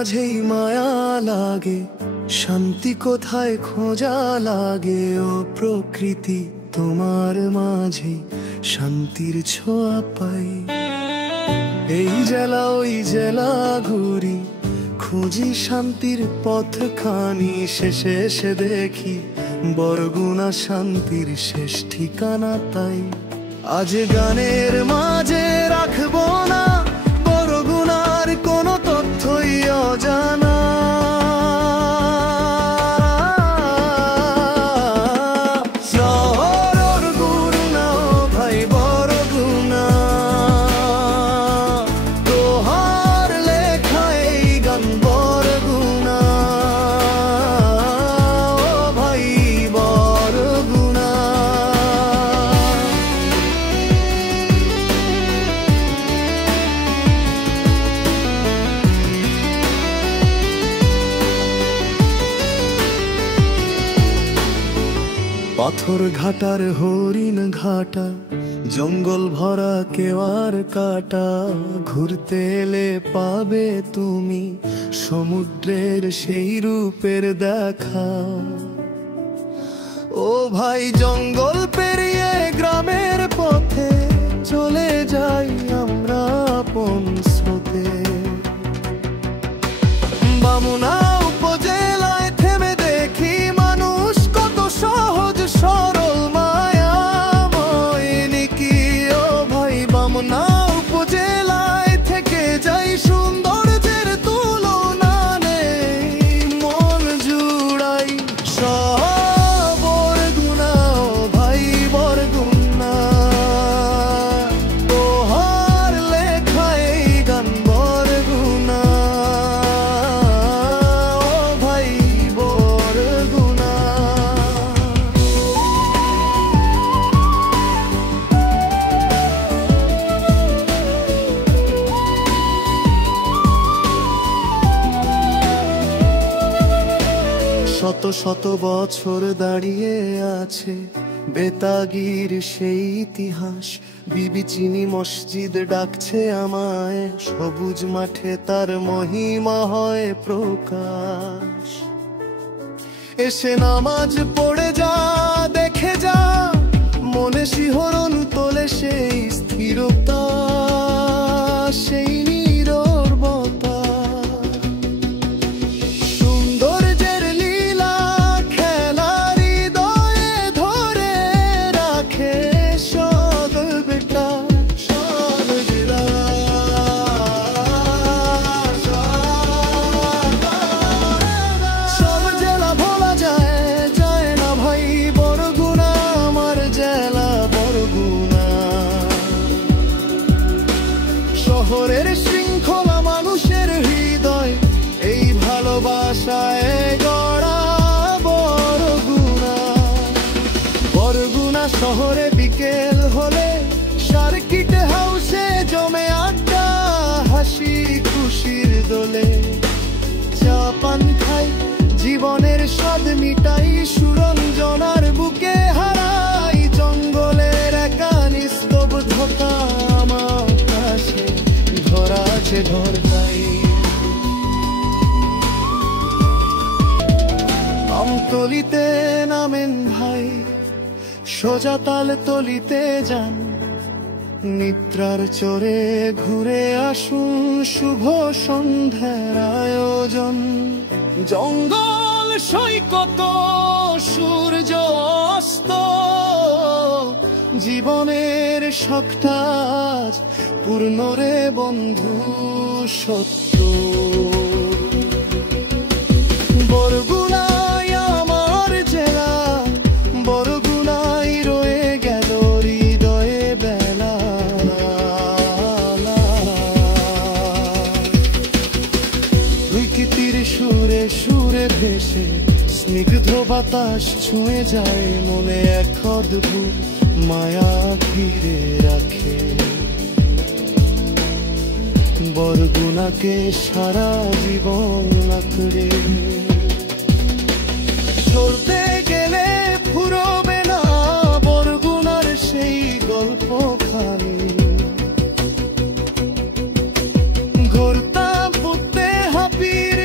মাঝেই মায়া লাগে, শান্তি কোথায় খোঁজা লাগে। ও প্রকৃতি তোমার মাঝে শান্তির ছোঁয়া পাই। এই জেলা ওই জেলা ঘুরি, খুঁজি শান্তির পথখানি। শেষে এসে দেখি বরগুনা শান্তির শেষ ঠিকানা তাই। আজ গানের মাঝে রাখবো না বরগুনার কোনো তথ্যই অজানা। শহর গুরুনা ও ভাই বরগুনা, তোহার লেখা এই গান বরগুনা। ও ভাই বরগুনা। পাথর ঘাটার হরিণ ঘাটা, জঙ্গল ভরা কেওয়ার কাটা। ঘুরতে এলে পাবে তুমি সমুদ্রের সেই রূপের দেখা। ও ভাই জঙ্গল পেরিয়ে গ্রামের পথে চলে যাই আমরা আপন স্রোতে। বামুনা উপজেলায় থেমে দেখি মানুষ কত সহজ সরল মায়াময় নিকি। ও ভাই বামুনা উপজেলায় থেকে যাই সৌন্দর্যের তুলনা নেই, মন জুড়াই। বরগুনা ও ভাই বরগুনা, তোহার লেখা এই গান বরগুনা। ও ভাই বরগুনা। শত শত বছর দাঁড়িয়ে আছে বেতাগির সেই ইতিহাস। বিবি চিনি মসজিদ ডাকছে আমায়, সবুজ মাঠে তার মহিমা হয় প্রকাশ। এসে নামাজ পড়ে যা, দেখে যা, মনে শিহরণ তোলে সেই স্থিরতা, সেই নীরবতা। সৌন্দর্যের লীলা খেলা হৃদয়ে ধরে রাখে সদল বেটা সদলা। সব জেলা ভোলা যায়, যায় না ভাই বরগুনা আমার জেলা বরগুনা। শহরের শৃঙ্খলা মানুষের হৃদয়, এই ভালোবাসায় গড়া বরগুনা। বরগুনা শহরে বিকেল হলে সার্কিট হাউসে জমে আড্ডা, হাসি খুশির দোলে। চা পান খাই, জীবনের স্বাদ মিটাই, সুরঞ্জনার বুকে হারাই। জঙ্গলের একা নিস্তব্ধতা আমার কাছে ধরা আছে ধরতাই। আমতলিতে নামেন ভাই, সোজা তাল তলিতে যান। নিদ্রার চরে ঘুরে আসুন, শুভ সন্ধ্যার আয়োজন। জঙ্গল সৈকত সূর্য অস্ত, জীবনের শখটা আজ পূর্ণ রে বন্ধু সত্য। বরগুনায় আমার জেলা, বরগুনায় রয়ে গেল হৃদয়ে বেলা। প্রকৃতির সুরে সুরে ভেসে স্নিগ্ধ বাতাস ছুঁয়ে যায় মনে, এক অদ্ভুত মায়া ঘিরে রাখে। বরগুনাকে সারা জীবন আঁকড়ে। চলতে গেলে ফুরবে না বরগুনার সেই গল্পখানি। ঘুরতাম পুঁতে হাপির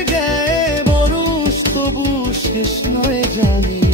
শেষ নয় জানি